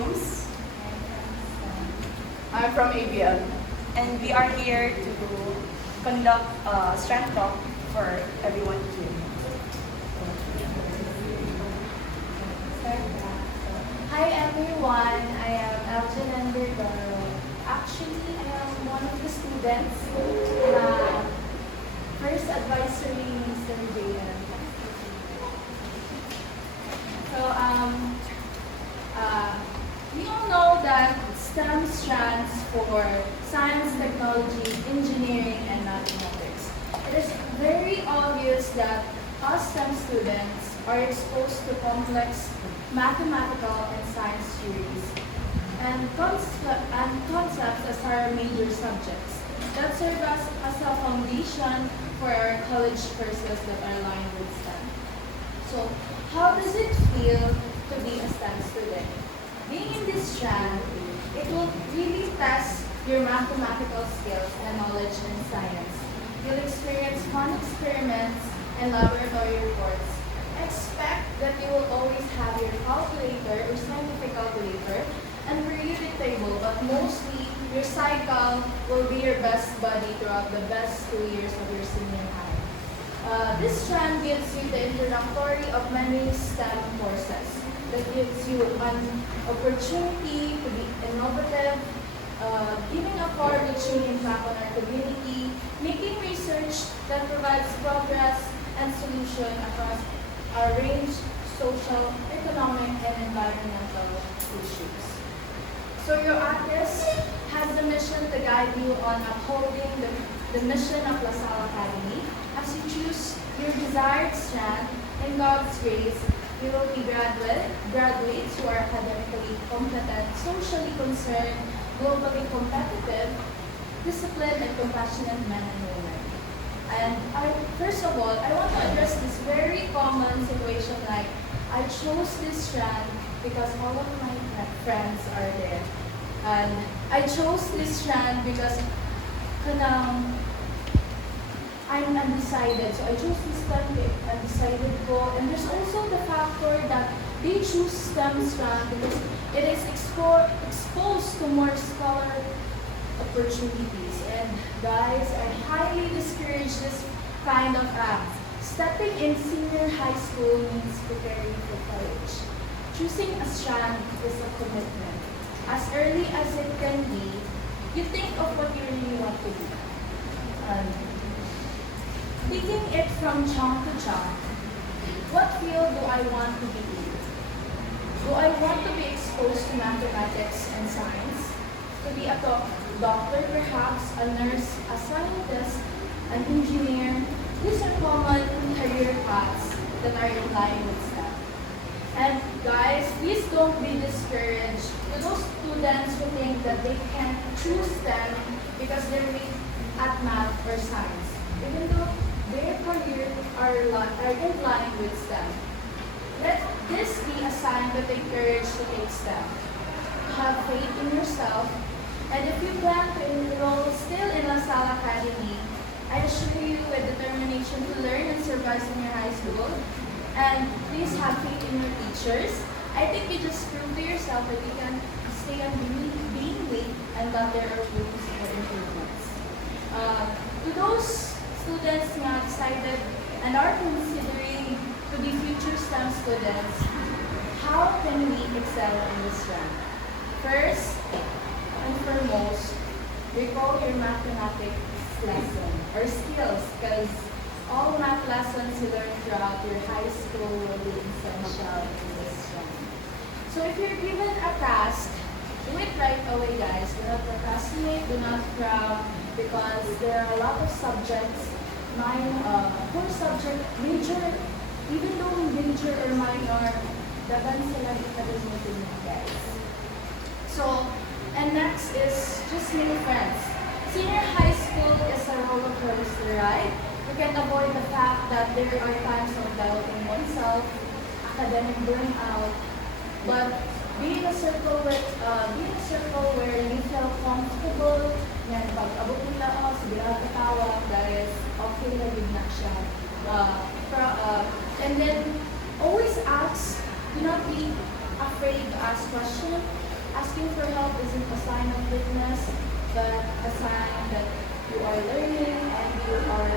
James. I'm from ABL. And we are here to conduct a strength talk for everyone here. Hi everyone, I am Elgin Vergaro. Actually, I am one of the students na first advisory ni Mr. JM. So, we all know that STEM stands for science, technology, engineering, and mathematics. It is very obvious that us STEM students are exposed to complex mathematical and science theories and concepts as our major subjects that serve us as a foundation for our college courses that are aligned with STEM. So, how does it feel to be a STEM student? Being in this strand, it will really test your mathematical skills and knowledge in science. You'll experience fun experiments and laboratory reports. Expect that you will always have your calculator or scientific calculator and periodic table, but mostly your cycle will be your best buddy throughout the best 2 years of your senior high. This strand gives you the introductory of many STEM courses that gives you an opportunity to be innovative, giving a far-reaching impact on our community, making research that provides progress and solution across a range social, economic, and environmental issues. So your ATIS has the mission to guide you on upholding the mission of La Salle Academy. As you choose your desired strand, in God's grace, you will be graduates who are academically competent, socially concerned, globally competitive, disciplined, and compassionate men and women. And first of all, I want to address this very common situation like, I chose this strand because all of my friends are there. And I chose this strand because I'm undecided. So I chose this STEM undecided ko. And there's also the factor that they choose STEM strand because it is exposed to more scholar opportunities. And guys, I highly discourage this kind of act. Stepping in senior high school means preparing for college. Choosing a strand is a commitment. As early as it can be, you think of what you really want to do. Picking it from chunk to chunk, what field do I want to be in? Do I want to be exposed to mathematics and science? To be a doctor perhaps, a nurse, a scientist, an engineer? These are common career paths that are in line with STEM. And guys, please don't be discouraged to those students who think that they can choose STEM because they're weak at math or science, even though their career are in line with STEM. Let this be a sign to take courage to take STEM, to have faith in yourself, and if you plan to enroll still in La Salle Academy, I assure you with determination to learn and survive senior high school, and please have faith in your teachers. I think you just prove to yourself that you can stay on being weak and that there are rooms for improvements. To those students na excited and are considering to be future STEM students, how can we excel in this strand? First and foremost, recall your mathematics lesson or skills, because all math lessons you learn throughout your high school will be essential in this strand. So if you're given a task, do it right away, guys. Do not procrastinate, do not cram, because there are a lot of subjects, core subject, major, even though major or minor, dagan sila ikadumutin mo, guys. So, and next is just make friends. Senior high school is a roller coaster ride. You can't avoid the fact that there are times of doubting oneself, academic burnout, but being a circle where you feel comfortable, yan, pag abot nila ako, sige lang katawa, guys, okay na yun na siya. And then, always ask, do not be afraid to ask questions. asking for help isn't a sign of weakness, but a sign that you are learning and you are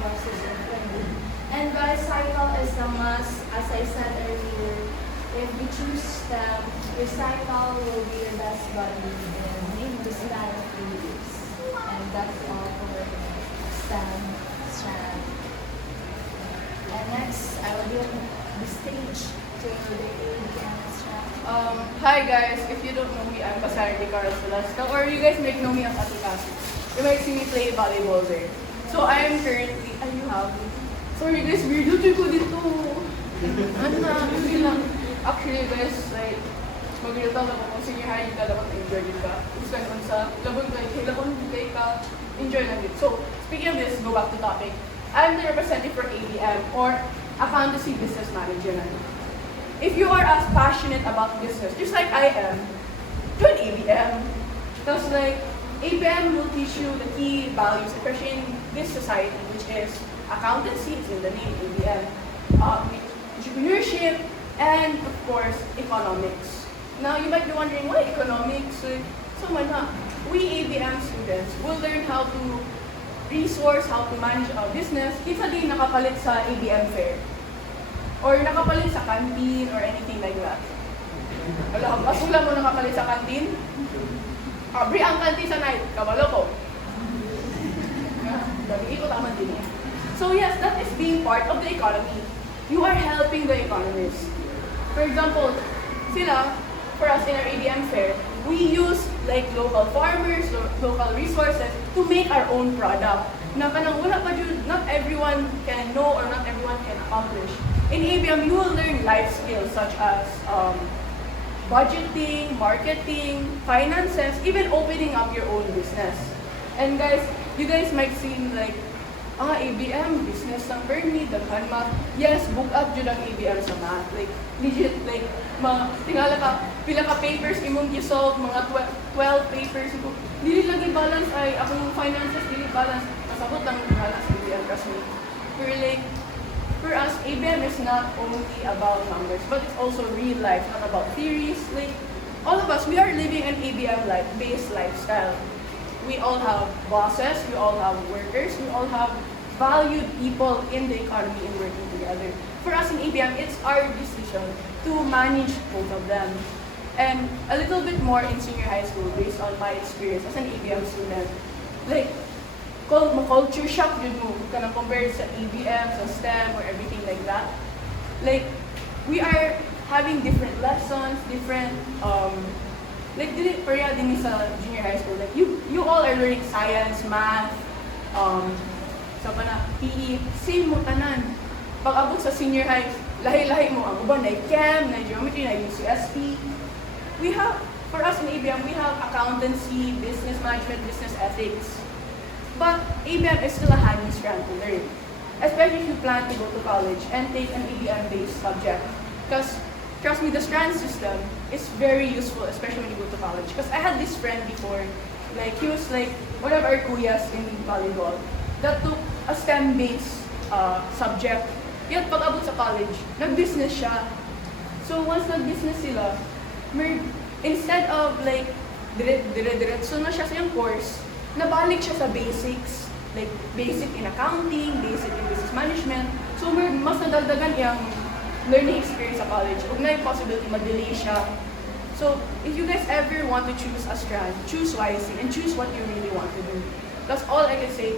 process of learning. And guys, cycle is the must. As I said earlier, if you choose STEM, recycle will be your best buddy in the span of 3 years. And that's all for STEM strand. And next, I will give the stage to the ABM strand. Hi guys, if you don't know me, I'm Pasari de Carlos Velasco, or you guys might know me as Ate Cassie. You might see me play volleyball there. So I am currently, ay, you have it. Sorry guys, weird ko dito. Ano na, hindi lang. Actually guys, like, mag-real ako kung senior high ka, dapat enjoy din ka. Gusto ka sa labon ka, labon play ka, enjoy lang din. So, speaking of this, go back to topic. I'm the representative for ABM, or Accountancy Business Management. If you are as passionate about business, just like I am, join ABM. Because like, ABM will teach you the key values, especially in this society, which is accountancy, it's in the name, ABM, entrepreneurship, and of course, economics. Now, you might be wondering, why economics? So, we ABM students will learn how to resource, how to manage a business. Kita din nakapalit sa ABM fair. Or nakapalit sa canteen or anything like that. Alam, asula mo nakapalit sa canteen? Abri ang canteen sa night, kabalo ko. Dali ko tama din eh. So yes, that is being part of the economy. You are helping the economists. For example, sila, for us in our ABM fair, we use like local farmers, local resources to make our own product. Na kanang wala pa dyan, not everyone can know or not everyone can accomplish. In ABM, you will learn life skills such as budgeting, marketing, finances, even opening up your own business. And guys, you guys might seem like, ABM, business ng Bernie, daghan math. Yes, book up dyan ang ABM sa math. Like, legit, like, tingala ka, pila ka papers imong gisolve, mga 12 papers. Dili lang i-balance ay, akong finances, dili balance. Kasabot lang balance ABM kasi. We're like, for us, ABM is not only about numbers, but it's also real life, not about theories. Like, all of us, we are living an ABM-based lifestyle. We all have bosses, we all have workers, we all have valued people in the economy and working together. For us in ABM, it's our decision to manage both of them. And a little bit more in senior high school based on my experience as an ABM student. Like, culture shock yun mo, kind of compared sa ABM, sa STEM, or everything like that. Like, we are having different lessons, different, like, parehas din sa junior high school. Like, you all are learning science, math, PE, same mo tanan. Pag abot sa senior high, lahi-lahi mo, ang uban, na chem, na geometry, na UCSP. We have, for us in ABM, we have accountancy, business management, business ethics. But ABM is still a handy strand to learn, especially if you plan to go to college and take an ABM-based subject. Because, trust me, the strand system is very useful, especially when you go to college. Because I had this friend before, like, he was like one of our kuyas in volleyball that took a STEM-based subject. Yet, pag abot sa college, nag-business siya. So, once nag-business sila, instead of like, dire-diretso na siya sa yung course, nabalik siya sa basics, like basic in accounting, basic in business management. So, mas nadagdagan yung learning experience sa college. Huwag na yung possibility mag-delay siya. So, if you guys ever want to choose a strand, choose wisely and choose what you really want to do. That's all I can say.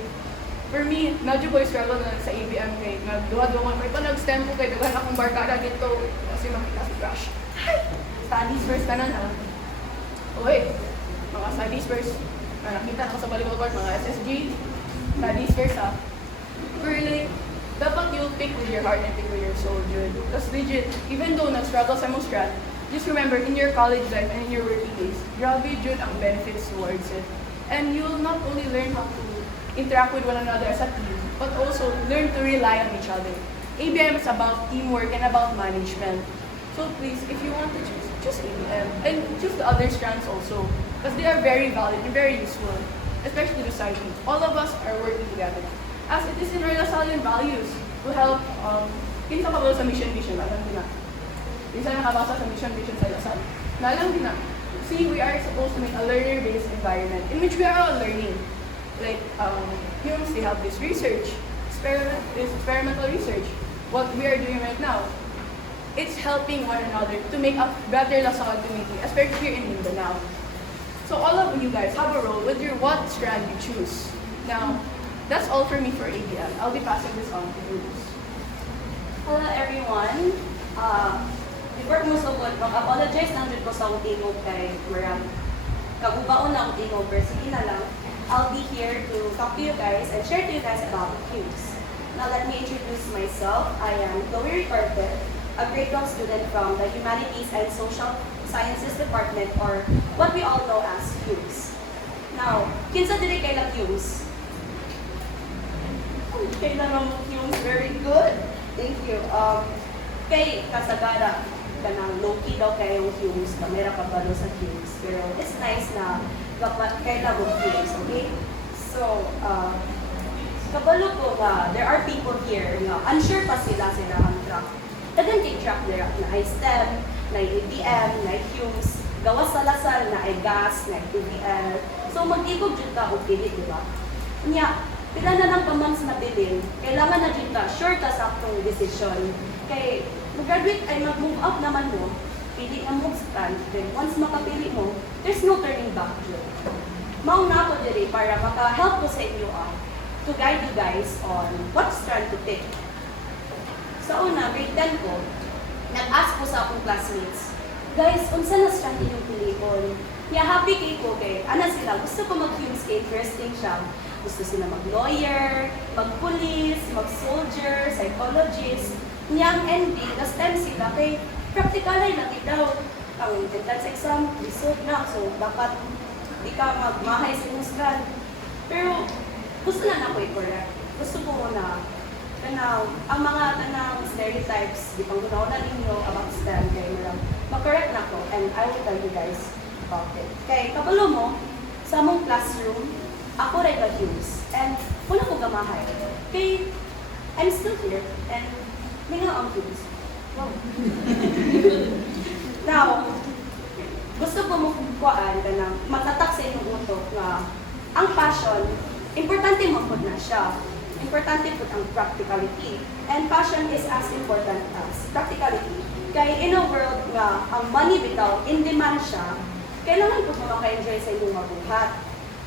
For me, medyo ko struggle na sa ABM kay nagduha-duha may pa nag-STEM ko kay daghan akong barkada dito kasi makita si Crush. Hi! Studies first ka na na. Uy, mga studies first. Nakita ko sa volleyball court, mga SSG, studies first ha. For like, dapat you pick with your heart and pick with your soul, dude. Because legit, even though nag-struggle sa most strat, just remember, in your college life and in your working days, grabe dude ang benefits towards it. And you'll not only learn how to interact with one another as a team, but also learn to rely on each other. ABM is about teamwork and about management. So please, if you want to choose ABM. And choose the other strands also. Because they are very valid and very useful. Especially to society. All of us are working together. As it is in our Lasallian values to help, kinsa ka sa mission, alam din na. Kinsa nakabasa sa mission sa Lasal. Alam din na. See, we are supposed to make a learner-based environment in which we are all learning. Like, humans, they have this research, this experimental research. What we are doing right now, it's helping one another to make a better Lasal community, especially here in Mindanao. So all of you guys have a role with your what strand you choose. Now, that's all for me for ABM. I'll be passing this on to Bruce. Hello everyone. Before ko musugod, mag-apologize lang dito sa akong tingog kay Murag. Kagubaon na akong tingog, pero sige na lang. I'll be here to talk to you guys and share to you guys about CUBES. Now let me introduce myself. I am Chloe Ricarte, a grade 12 student from the Humanities and Social Sciences Department, or what we all know as CUBES. Now, kinsa diri kay la CUBES? Kailan mo CUBES? Very good. Thank you. Kay kasagara kanang low-key daw kayo yung CUBES, kamera ka ba sa CUBES. Pero it's nice na kailan mo CUBES, okay? So, kabalo ko na there are people here na unsure pa sila ang track. Dagan kay track nila na ay STEM, na ay ABM, na ay CUBES, gawas sa Lasal, na ay GAS, na ay PBL. So, mag-ikog dyan ka o pili, di ba? Nya, pila na lang kamans na bilin, kailangan na dyan ka, sure ka sa akong decision. Kay, mag-graduate ay mag-move up naman mo, pili na move stand, then once makapili mo, there's no turning back dyan. Mauna ako diri para maka-help ko sa inyo to guide you guys on what strand to pick. Sa una, grade 10 ko, nag-ask ko sa akong classmates, guys, unsa na strand inyong pilion? Kaya happy kay ko kay, ana sila, gusto ko mag-CUBES kay interesting siya. Gusto sila mag-lawyer, mag-police, mag-soldier, psychologist. Niyang ending, na STEM sila kay practical ay lagi daw. Ang entrance exam, result na. So, dapat di ka magmahay sa inyong strand. Pero, gusto na ako i-correct. Gusto ko na ang mga tanang stereotypes, di pang gunaw na ninyo about STEM, kaya mag-correct na ako, and I will tell you guys about it. Kaya kabalo mo, sa mong classroom, ako rin ka-CUBES, and wala ko gamahay. Kaya, I'm still here, and may nga ang CUBES. Wow. Now, gusto ko mo kuhaan ka ng matatak sa inyong utok na ang passion, importante mapod na siya. Importante po ang practicality. And passion is as important as practicality. Kaya in a world nga ang money bitaw, in demand siya, kailangan po maka-enjoy sa inyong mabuhat.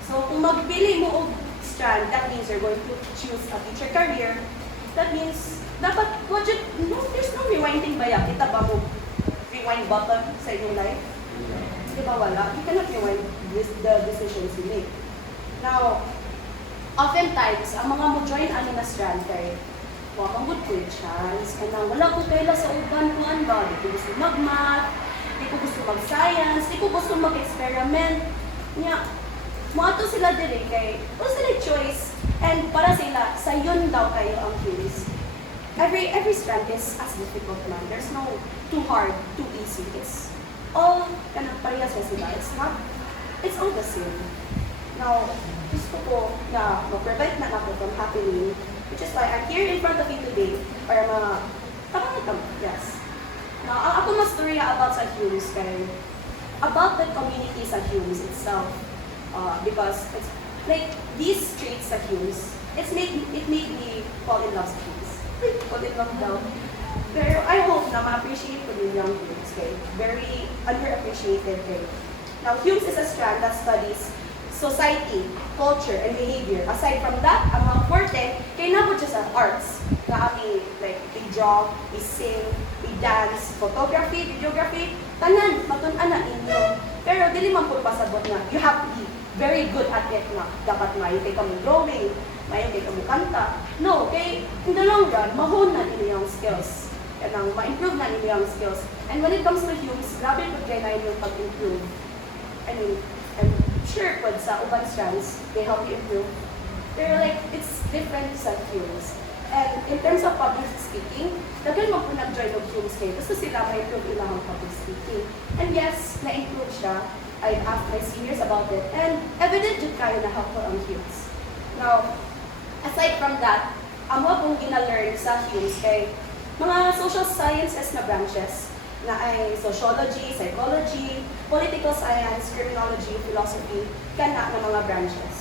So kung magpili mo og strand, that means you're going to choose a future career. That means, dapat, there's no rewinding ba yan? Kita ba mo rewind button sa inyong life? Di ba wala? You cannot rewind the decisions you make. Now, oftentimes, ang mga mo join ano na strand kay mamamod ko yung chance, kanang wala ko kaila sa uban ko ba, di ko gusto mag-math, di ko gusto mag-science, di ko gusto mag-experiment. Nya, maato sila diri kay, wala sila choice, and para sila, sa yun daw kayo ang CUBES. Every strand is as difficult man. There's no too hard, too easy. It's all kanang parehas na sila. It's all the same. Now, gusto ko na mag-prevent na ako from happening, which is why I'm here in front of you today para yes. Now, ako mas storya about sa CUBES kay about the community sa CUBES itself, because it's like these traits sa CUBES, it made me fall in love sa CUBES. Fall in love daw. Pero I hope na ma-appreciate ko din yung CUBES kay very underappreciated kay. Now, CUBES is a strand that studies society, culture, and behavior. Aside from that, ang mga forte, kaya na po siya sa arts. Na kami, like, i-draw, i-sing, i-dance, photography, videography, tanan, matun-an na inyo. Pero, dili man po pasabot na, you have to be very good at it na. Dapat mayo kay kamo drawing, mayo kay kamo kanta. No, kay, in the long run, mahon na ninyo yung skills. Kanang, ma-improve na ninyo yung skills. And when it comes to CUBES, grabe po kayo na yung pag-improve. I mean, sure po sa uban strands, they help you improve. Pero like, it's different sa CUBES. And in terms of public speaking, daghan mo po nag-join ng CUBES kayo. Gusto sila ma-improve ilang public speaking. And yes, na-improve siya. I've asked my seniors about it. And evident dyan kayo na helpful ang CUBES. Now, aside from that, ang mga pong gina-learn sa CUBES kay mga social sciences na branches na ay sociology, psychology, political science, criminology, philosophy, kana ng mga branches.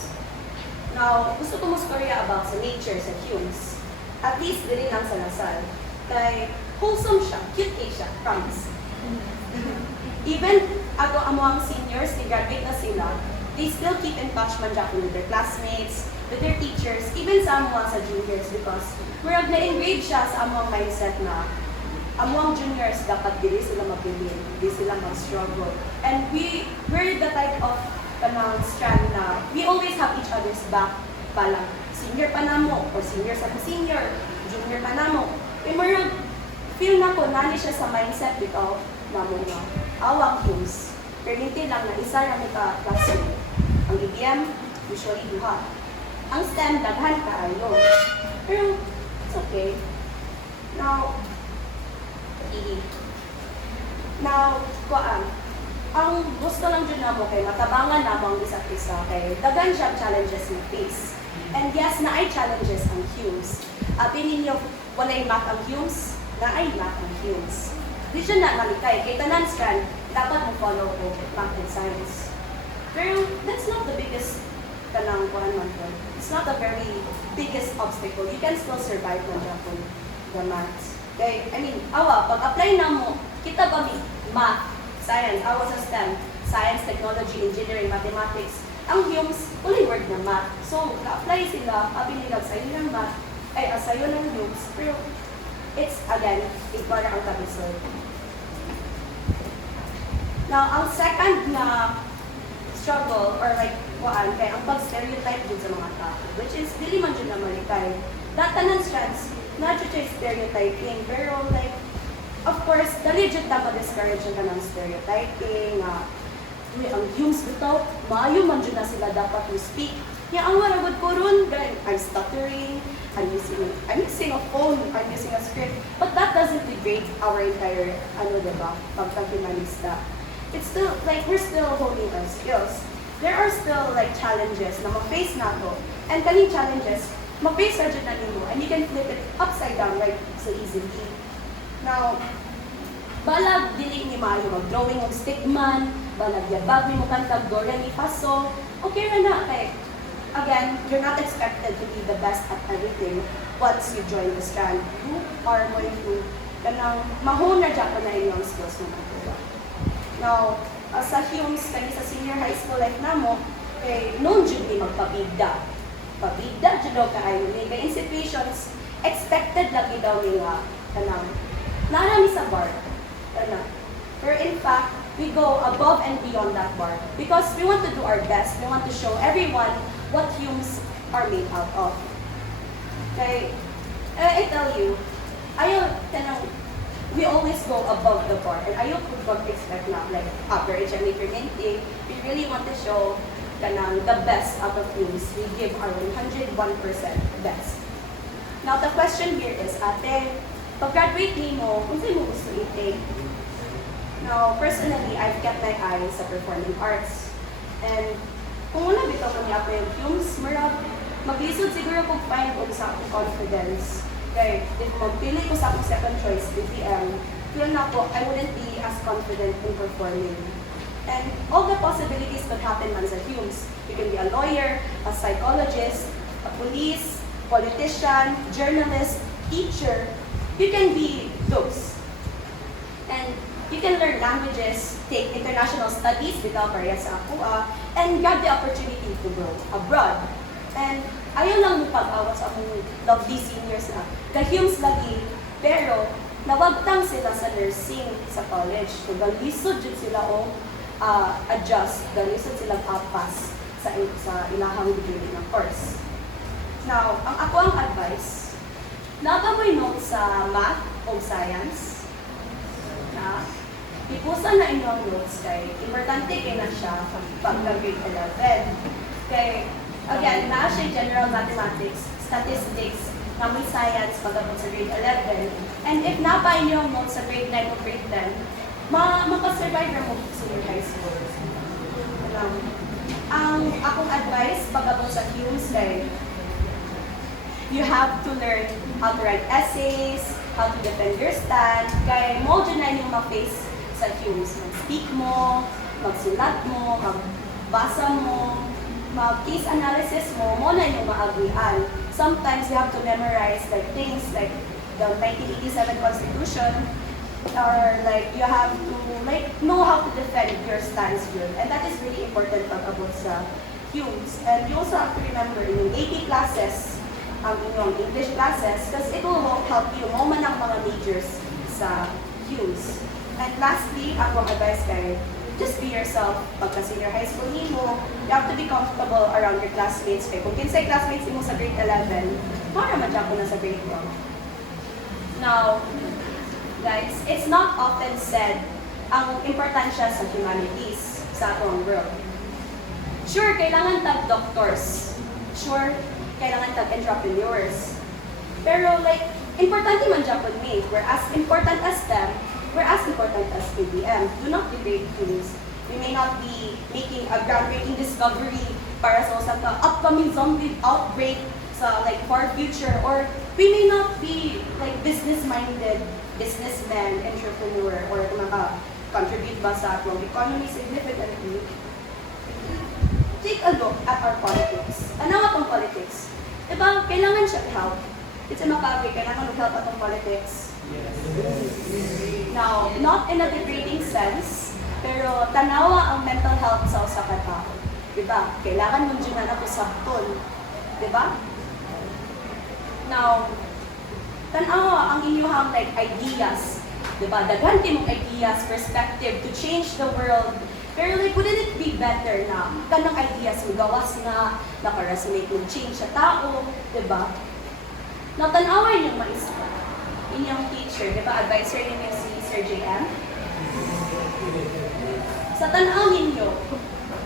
Now, gusto ko mustorya about sa nature sa Humes. At least, dili lang sa Lasal. Kay, wholesome siya, cute kay siya, promise. Even ato among seniors, graduate na sila, they still keep in touch man dyan with their classmates, with their teachers, even sa mga sa juniors because murag na-engrade siya sa among mindset na among juniors dapat dili sila mapili, dili sila mag-struggle. And we're the type of kanang strand na we always have each other's back palang senior pa namo or senior sa senior, junior pa namo. E murag feel na ko nani siya sa mindset bitaw namo nga awang Humes. Pero hindi lang na isa lang ka classroom. Ang EBM, usually duha. Ang STEM, daghan kaayo. Pero, it's okay. Now, ang gusto lang dyan na mo kay matabangan na mo ang isa't isa kay daghan siyang challenges na face. And yes, na ay challenges ang Humes. Apin ninyo, walay math ang Humes, na ay math ang Humes. Di siya na malikay. Kay tanan strand, dapat mo follow ko math and science. Pero that's not the biggest kanang kuan man po. It's not the very biggest obstacle. You can still survive man Japon the maths. Kay, pag-apply na mo, kita ba math, science, awa sa STEM, science, technology, engineering, mathematics, ang Humes, only word na math. So, na-apply sila, abi nila sa'yo ng math, sa'yo ng Humes, pero it's, again, iba na ang kabisod. Now, ang second na struggle or like kay ang pag-stereotype dun sa mga tao, which is dili man dyan na malikay. Tanan strands, not just stereotyping, pero like, of course, the legit na ma-discourage ka ng stereotyping, ang Humes bitaw, maayo man dyan na sila dapat to speak. Kaya ang waragod ko ron, I'm stuttering, I'm using a phone, I'm using a script, but that doesn't degrade our entire, pagkag-humanista. It's still, like, we're still holding our skills. There are still, like, challenges na ma-face nato. And kaning challenges, ma-face na dyan na nimo, and you can flip it upside down, right, so easily. Now, balag dili ni maayo mag-drawing og stickman, balag yabag mo kantag do re mi fa so, okay ra na kay again, you're not expected to be the best at everything once you join the strand. You are going to kanang mahon na dyan na inyong skills mo nakuha. Now, sa Humes, kani sa senior high school life namo, kay noon jud ni magpabida. Pabida jud daw kaayo ni kay in situations expected lagi daw ni nga kanang narami sa bar. Kana. Pero in fact, we go above and beyond that bar because we want to do our best. We want to show everyone what Humes are made out of. Okay, I tell you, we always go above the bar, and ayaw ko expect na like after HMA fermenting, we really want to show kanang the best out of Humes. We give our 101% best. Now the question here is, ate, pag-graduate nimo, kung saan mo gusto i-take? Now, personally, I've kept my eye sa performing arts. And kung wala bitaw ko niya ako yung Humes, maglisod siguro kung find ko sa akong confidence. Kaya, if magpili ko sa akong second choice, DPM, feel na po, I wouldn't be as confident in performing. And all the possibilities could happen man sa Humes. You can be a lawyer, a psychologist, a police, politician, journalist, teacher. You can be those. And you can learn languages, take international studies without pareha sa ACUA, and grab the opportunity to go abroad. And ayaw lang mo pag-awa sa akong lovely seniors na ka-Humes lagi, pero nawagtang sila sa nursing sa college. So, galisod dyan sila o adjust, galisod silang apas sa ilahang degree ng course. Now, ang ako ang advice, nagaboy notes sa math o science, na ipusan na inyong notes kay importante kay na siya pag-grade 11. Kay, again, na siya general mathematics, statistics, namoy science pag-abot sa grade 11. And if napa inyong notes sa grade 9 o grade 10, makasurvive na mo sa your high school. Ang akong advice pag-abot sa Humes kay, you have to learn how to write essays, how to defend your stand, kay mo dyan na yung ma-face sa Humes. Mag-speak mo, magsulat mo, magbasa mo, mag-case analysis mo, mo na yung maagian. Sometimes you have to memorize like things like the 1987 Constitution, or like you have to like know how to defend your stance good. And that is really important pag abot sa Humes. And you also have to remember in yung AP classes, ang inyong English classes, because it will help you mo man ang mga majors sa Humes. And lastly, akong advice kay, just be yourself. Pagka senior high school nimo, you have to be comfortable around your classmates. Kaya kung kinsay classmates mo sa grade 11, para madya ko na sa grade 12. Now, guys, it's not often said ang importansya sa humanities sa atong world. Sure, kailangan tag-doctors. Sure, kailangan tag-entrepreneurs. Pero like, importante man dyan po me. We're as important as them. We're as important as ABM. Do not degrade things. We may not be making a groundbreaking discovery para sa upcoming zombie outbreak sa like far future, or we may not be like business-minded businessman, entrepreneur, or maka-contribute ba sa atong economy significantly. Take a look at our politics. Ano nga pang politics? Diba, kailangan siya help. It's a makabi, kailangan mag-help atong politics. Now, not in a degrading sense, pero tanawa ang mental health sa usa ka tao. Diba? Kailangan mong dyan na ako sabton. Diba? Now, tanawa ang inyong like ideas. Diba? Daghan mong ideas, perspective to change the world. Pero like, wouldn't it be better na kanang ideas mo gawas na naka-resonate mo change sa tao? Diba? Now, tanawa yung maisip. Inyong teacher, di ba, advisor ninyo si Sir JM? Sa tanaw ninyo,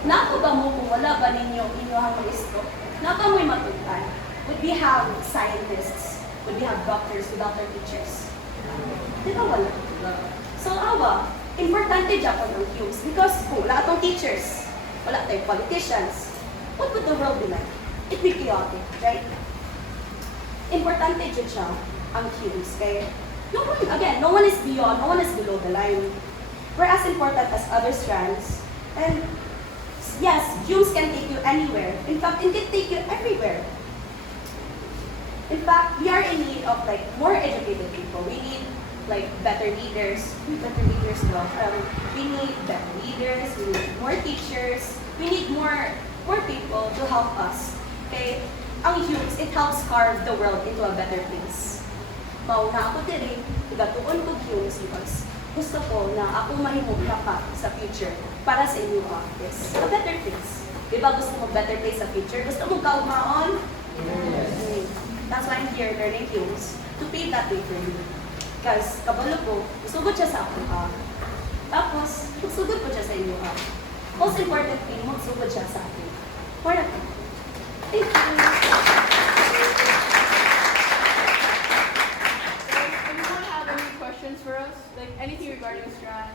nako ba mo kung wala ba ninyo inyong mag-isto? Nako mo'y matutan? Would we have scientists? Would we have doctors without our teachers? Di ba wala? So, awa, importante dyan po ng Humes because kung wala atong teachers, wala tayong politicians, what would the world be like? It'd be chaotic, right? Importante dyan siya ang Humes. Kaya, no one is beyond, no one is below the line. We're as important as other strands. And yes, Humes can take you anywhere. In fact, it can take you everywhere. In fact, we are in need of like more educated people. We need like better leaders. We need better leaders. We need more teachers. We need more people to help us. Okay, ang Humes, it helps carve the world into a better place. Mauna ako din igatuon ko Humes because gusto ko na ako mahimugya pa sa future para sa inyong office. A better place. Diba gusto mo better place sa future? Gusto mo kaumaon? Yes. That's why I'm here learning Humes to pave that way for you. Because kabalo ko, usugod siya sa akong tapos, usugod ko siya sa inyo Most important thing, magsugod siya sa akin. For that. Thank you. For us, like anything regarding Strand?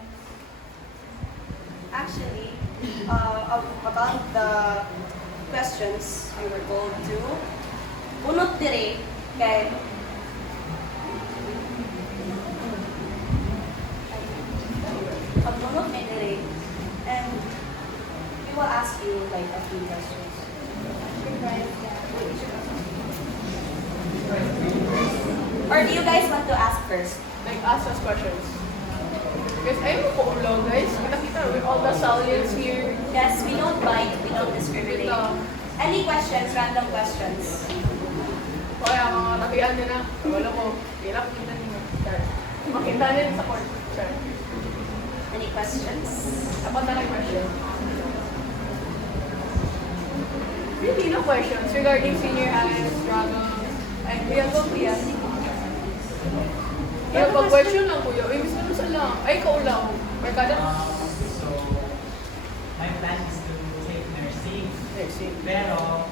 Actually, about the questions we were told to, unot dire kay pag-unot may dire, and we will ask you like a few questions. Or do you guys want to ask first? Like, ask us questions. Guys, ayun po ulo, guys. Kita-kita with all the salients here. Yes, we don't bite, we don't discriminate. Any questions, random questions? Kaya mga tabihan nyo na. Wala ko. Hirap kita ninyo. Makita nyo sa court. Any questions? Dapat na lang question. Really, no questions regarding senior high, struggles, and real yes. Kaya pag-question lang, kuya. Uy, miss naman sa lang. Ay, ikaw lang. Barkada? So, my plan is to take nursing. Nursing. Pero,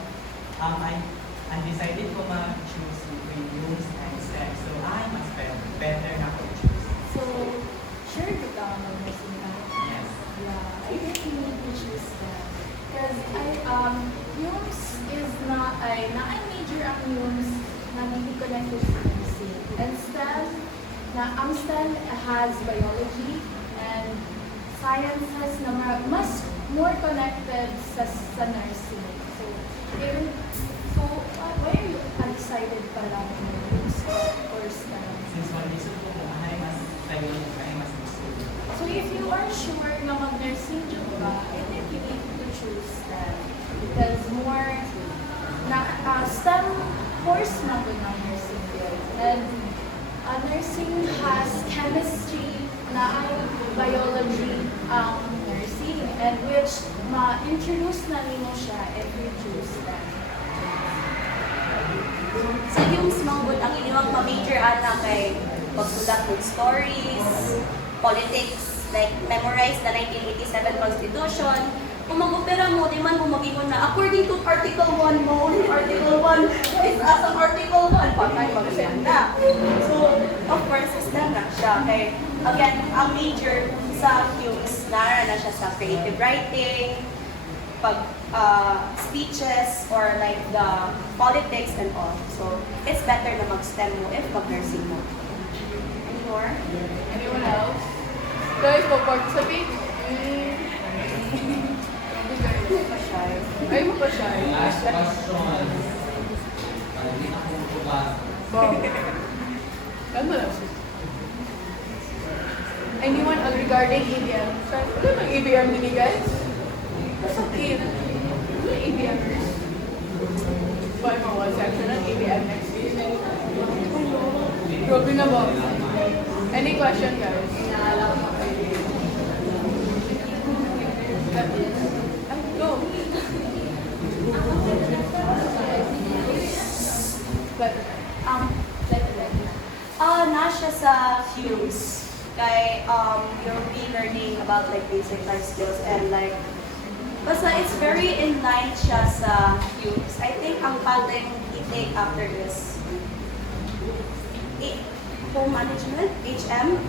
I'm undecided ko ma-choose between Humes and STEM. So, I must better na ko choose. So, sure to come on nursing na. Yes. Yeah, I really need to choose that. Because Humes is not a major ang Humes na hindi ko lang choose nursing. And STEM has biology and sciences na mas more connected sa nursing. So, why are you undecided pala yung course na? Since one is po, ay mas tayo ay mas gusto. So, if you are sure na mag-nursing job ka, I think you need to choose that. Because more STEM course na po ng nursing field. And nursing has chemistry, na biology, nursing, and which ma-introduce na nimo siya if you choose that. So yung small good ang inyong ma-major ana kay pagsulat ng stories, politics, like memorize the 1987 Constitution. Kung mag-opera mo, di man mo mag-ingon na according to Article 1 mo, Article 1 is as ang Article 1, patay mag-send na. So, of course, STEM na siya. Kay, again, ang major sa HUMS, nara na siya sa creative writing, pag speeches, or like the politics and all. So, it's better na mag-STEM mo if mag-nursing mo. Any more? Anyone else? Guys, mag-participate? Ay mo pa siya. Last question. Hindi na kung tuba. Wow. Ano lang siya? Anyone regarding ABM? Wala bang ABM din eh, guys? That's okay. Wala ABMers. Why mo one section ng ABM next year? Grabe na ba? Any question, guys? Go. But, Na siya sa HUMS. Kay, you'll be learning about like basic life skills and like, basta it's very in line siya sa HUMS. I think ang paling i-take after this, home management, HM,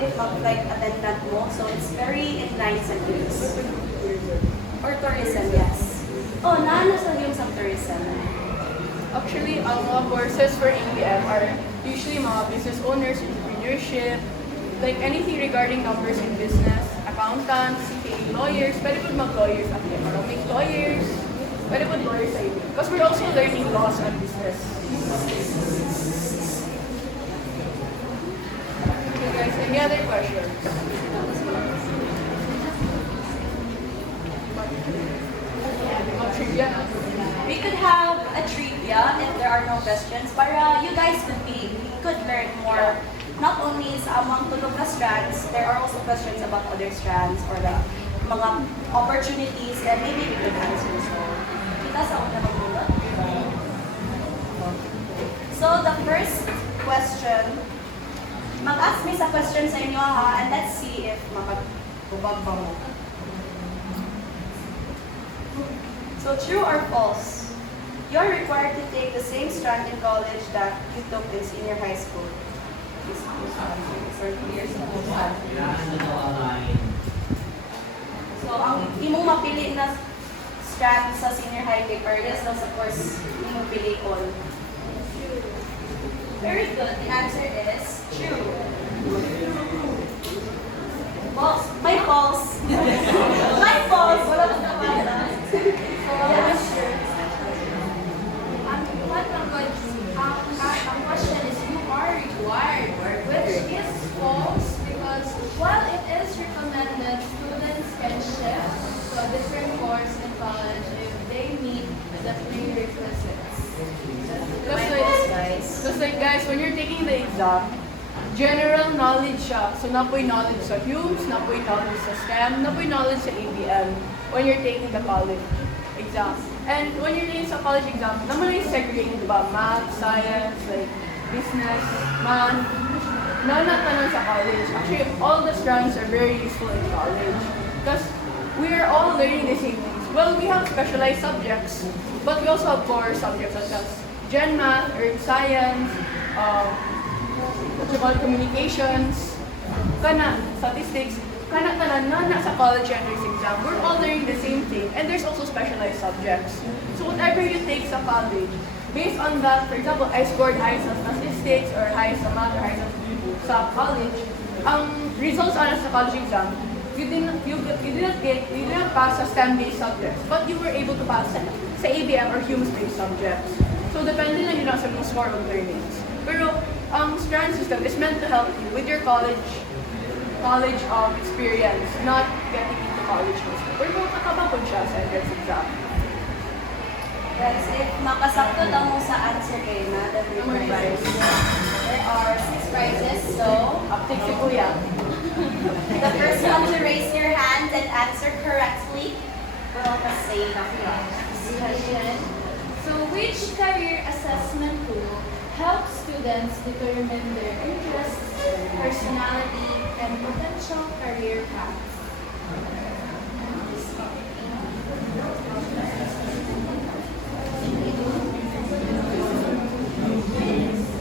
if like attendant mo. So it's very in line sa HUMS. Or tourism, yes. Oh, naano sa HUMS ang tourism? actually, ang mga courses for ABM are usually mga business owners, entrepreneurship, like anything regarding numbers in business, accountants, CPA lawyers, pwede po mag-lawyers, economic lawyers, pwede po lawyers sa ABM. Because we're also learning laws and business. Okay guys, any other questions? Trivia. We could have a trivia if there are no questions para you guys could learn more. Not only sa among tulog na strands, there are also questions about other strands or like mga opportunities that maybe we could answer. So, kita sa una magbulot. So, the first question, mag-ask me sa question sa inyo ha, and let's see if makatubag ba mo. So, true or false? You are required to take the same strand in college that you took in senior high school. For 2 years. Kailangan na daw align. So, ang imong mapili na strand sa senior high kay Paredes lang sa course imong pili all. Very good. The answer is true. False. May false. May false. Wala ko na wala. Ang question is, you are required, which is false because while it is recommended, students can shift to a different course in college if they meet the prerequisites. Just like guys, when you're taking the exam, general knowledge siya. So napoy knowledge sa HUMS, napoy knowledge sa STEM, napoy knowledge sa ABM when you're taking the college exam. And when you're taking sa college exam, naman na yung segregated, diba? Math, science, like business, math, nanatanan sa college. Actually, all the strands are very useful in college because we are all learning the same things. Well, we have specialized subjects, but we also have core subjects such as Gen Math, Earth Science, what you call communications, statistics, tanan na sa college entrance exam. We're all learning the same thing, and there's also specialized subjects. So whatever you take sa college, based on that, for example, I scored high sa statistics, or high sa math, or high sa college, ang results on sa college exam, you didn't pass sa STEM-based subjects, but you were able to pass sa ABM or humans-based subjects. So, depende lang yun lang sa mga score of learnings. Pero, ang strand system is meant to help you with your college experience, not getting into college first. Pero kung kakabakod siya sa entrance exam. Guys, if makasakto lang mo sa answer kayo na, that we Number five. there are 6 prizes, so Uptake si Kuya. the first one to raise your hand and answer correctly will receive a prize. Question. So, which career assessment tool helps students determine their interests, personality, and potential career paths?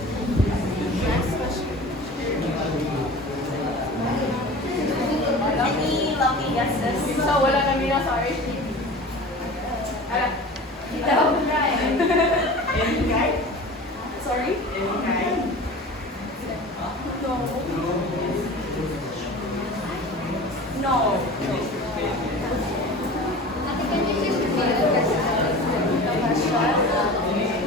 Next question. Any lucky guesses? So, wala na mina, sorry. Ala. Any kind? Sorry? Any kind? No.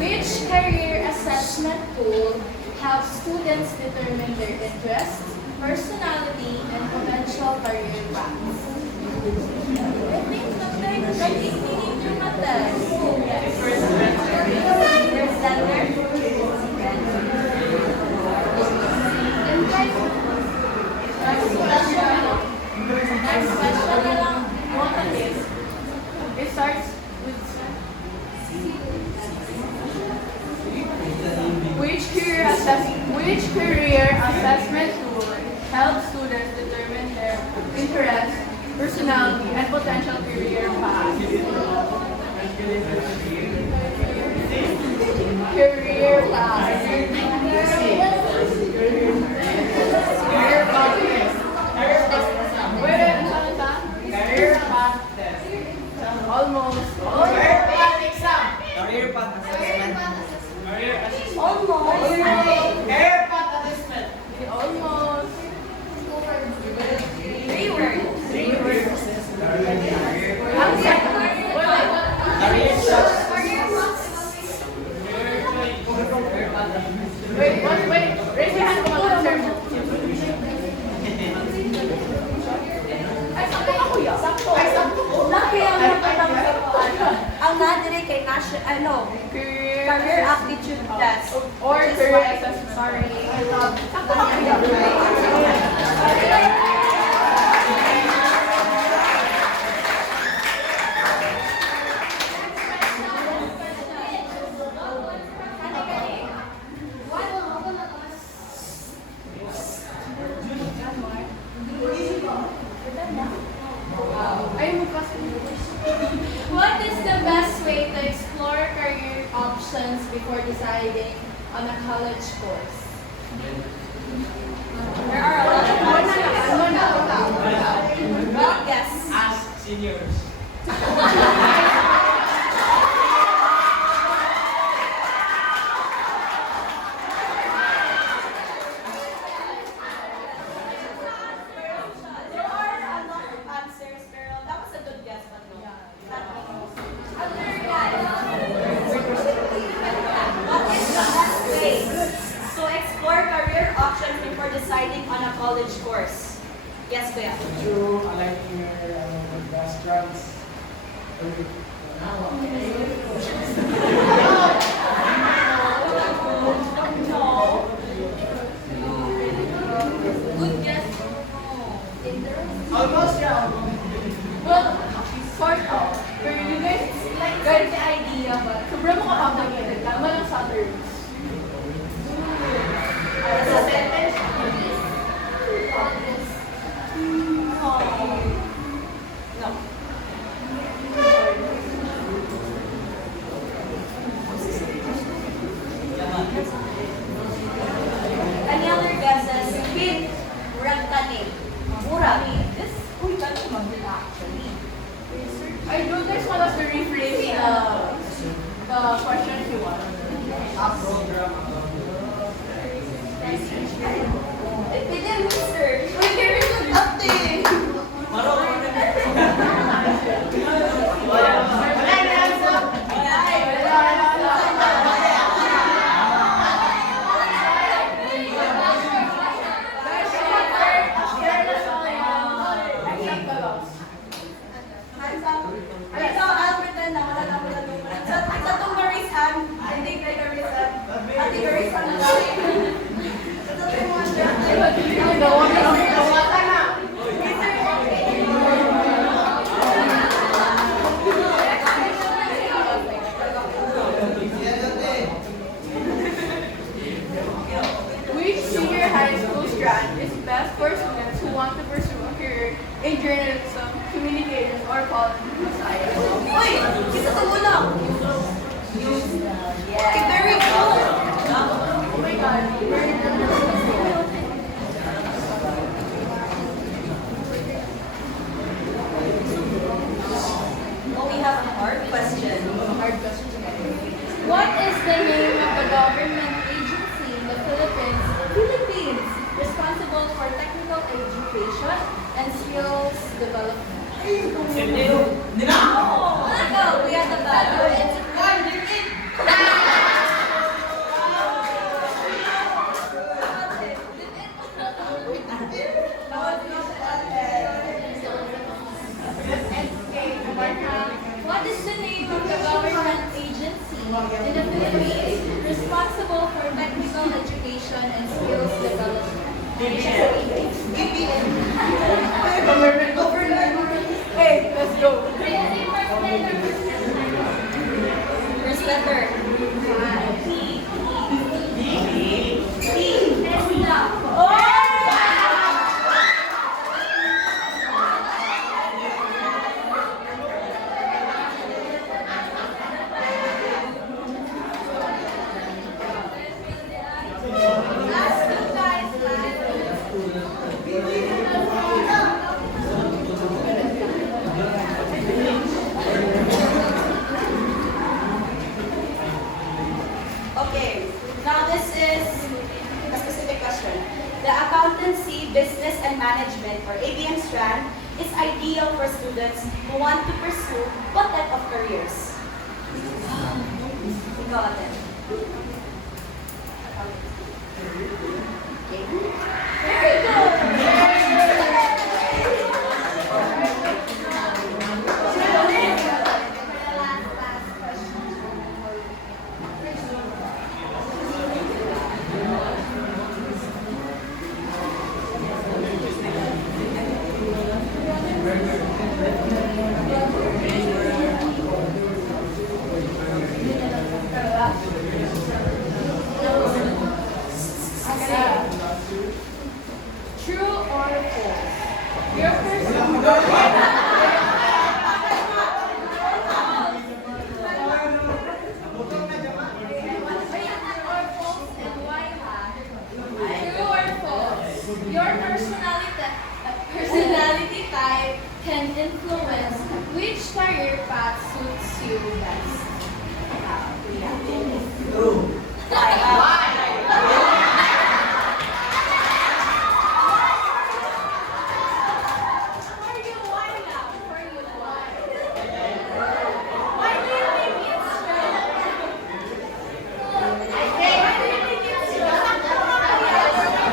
Which career assessment tool helps students determine their interests, personality, and potential career paths? There's Xander. Next question na lang. It starts with which career assessment tool helps students determine their interests, personality, and potential career paths? Career paths. Career paths. Wait, ano sa? Career path test. Almost. Career path assessment. Almost. Career path assessment. Almost. 3 words. 3 words. Career Ang second. Wait. Raise your hand kung mag-answer mo. Ay, sakto ka, kuya. Sakto. Laki ang natanggap ko. Ang nadiri kay career aptitude test. Or Which is career why- assessment. Sorry. Sakto ka, kuya. Ay, mo kasi. What is the best way to explore career options before deciding on a college course? There are a lot of Ano na? Well, yes. Ask seniors. There are a lot of answers, pero that was a good guess, but no. What is the best way to explore career options before deciding on a college course? Yes, Kuya. Through aligning your strands. No. Good guess. Almost, yeah. Well, sort of. Pero you guys, guys, the idea ba? Sobrang mga complicated. Tama lang sa terms. Sa sentence? No. Any other guesses? Bit. Murag tanim. Murag. This, uy, tanim maganda actually. I do guys want us to rephrase the question if you want. A program about It didn't research. Uy, there is an update. Maro, Ito, Albert na wala na. Sa itong Marisan, hindi kay Marisan. Ate Marisan na lang. Ito yung mga Which senior high school strand is best for students who want to pursue a career in journalism, communications, or political science? Uy! Kita sa muna! Okay, very good! Oh my God. Oh, we have a hard question. Hard question to get. What is the name of the government agency in the Philippines responsible for technical education and skills development? Hindi na! Let's go! We have the ball. What is the name of the government agency in the Philippines responsible for technical education and skills development? Hey, let's go. First letter. Okay, now this is a specific question. The accountancy, business, and management, or ABM strand, is ideal for students who want to pursue what type of careers? Got it. Very good. True or false? Your first True or false? Your personality type can influence which career path suits you best. For you, why now? For you, why? Why do you think it's true? Why do you think it's true? Why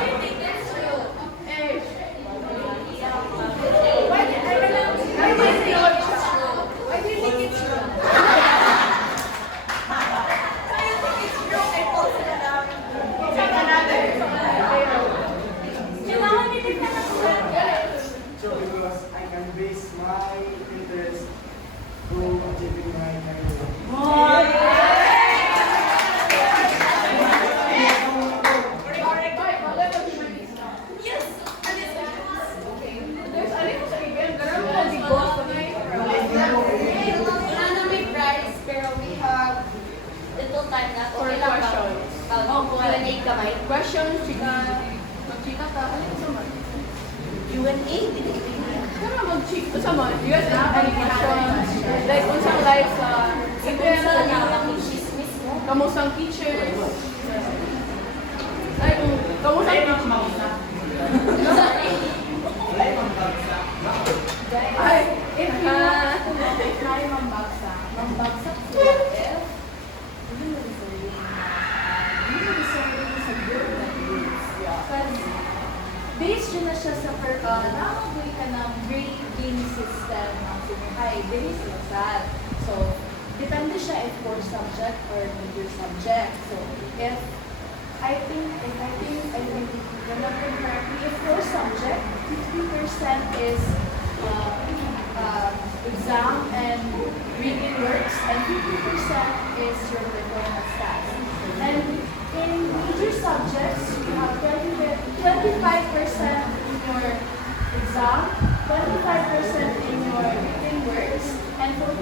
do you think it's true? Why do you think it's true? Why do you think it's true? Why you think it's true? I posted it out. Kailangan nila ka ng Because I can base my interest through achieving my career. Yes! There's a little sa ABM. Ganun mo si boss. Wala na may prize, pero we have little time na. For Okay lang ba? questions. Q&A kamay. Question, chika. Mag-chika ka. Ano yung sama? Q&A? Kaya mag-chika. Ano sama? You guys have any questions? Like, unsang life sa ABM Sa na lang yung chismis mo. kamusang teachers? Ay, kamusang teachers? Ay, Try mambagsak. Mambagsak sila if based yun na siya sa nakabuhay ka ng grading system ng senior high, very sila sad. So, depende siya if core subject or major subject. So, if I think, remember correctly, if core subject, 50% is exam and reading works, and 50% is your performance task. And in major subjects, you have 25% in your exam, 25% in your written works, and 20%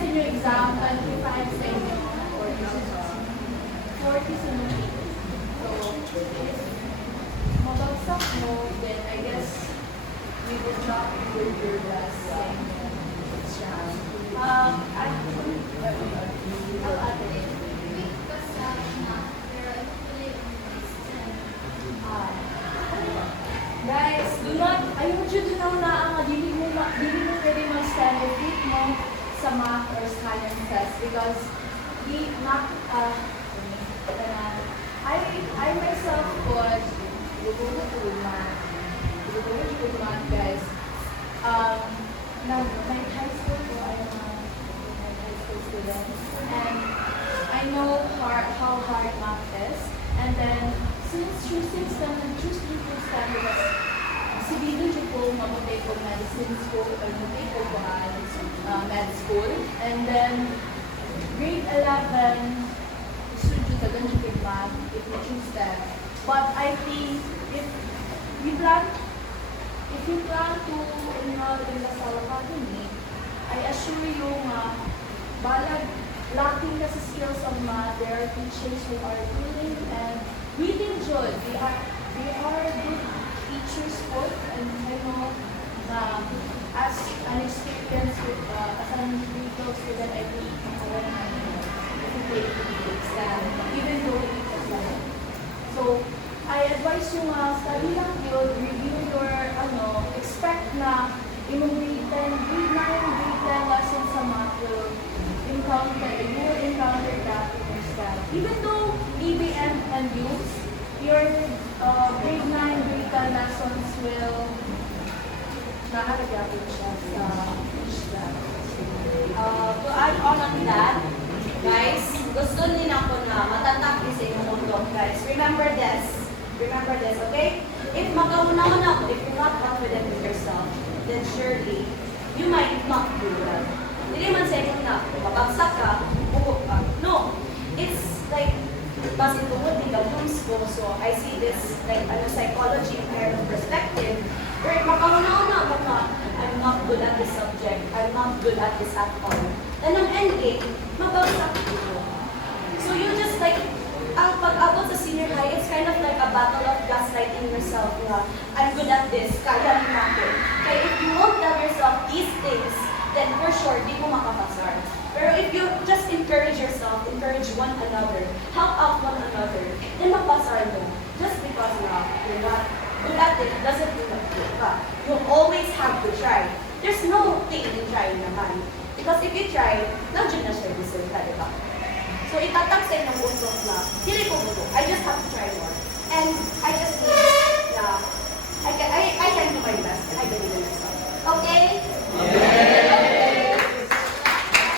in your exam, 25% sa inyong 40 sa inyong written. So, if mabagsak mo, then I guess you did not do your best sa inyong exam. I'll add it. Guys, do not, I want you to know na dili mo pwede mag-celebrate mo sa math or sciences because I myself could go to math, guys. Now, my high school, I'm a high school student, and I know how hard math is. And then, since then, I choose to study si Bido ko mamutay ko medicine school or mamutay ko med school. And then, grade 11, student ka ganun yung math if you choose that. But I think if you plan to enroll in La Salle Academy, I assure you balag lacking ka sa skills of math, there are teachers who are willing and reading good. They are good teachers po, and I know as an experience with as an individual student, I think I take the exam, even though it was like. So, I advise you study lang yun, review your, expect na imong grade 9, grade 10 lessons sa math will encounter that in your study. Even though EBM and use, your grade 9, grade 10 lessons will nakakagapin siya sa exam. To add on that, guys, gusto nila ko na matatak sa inyong mundo, guys. Remember this, okay? If makauna-una ko, if you're not confident with yourself, then surely, you might not do well. Hindi man sa inyo na, mabagsak ka, bukok ka. No. It's like, kasi tungkol din Bloom's ko, so I see this like psychology kind of perspective, where makauna-una ko na, I'm not good at this subject, I'm not good at this at all. Then ang ending, mabagsak ko. So you just like, ang pag-abot sa senior high, it's kind of like a battle of gaslighting yourself na, I'm good at this, kaya rin ako. Kaya if you won't tell yourself these things, then for sure, di mo makapasar. Pero if you just encourage yourself, encourage one another, help out one another, then mapasar mo. Just because na you're not good at it, doesn't mean that good ka. You always have to try. There's no thing in trying naman. Because if you try, nandiyan na siya resulta, di ba? So itatak sa inyong utok na, hindi ko buto, I just have to try more. And I just need na, I can do my best.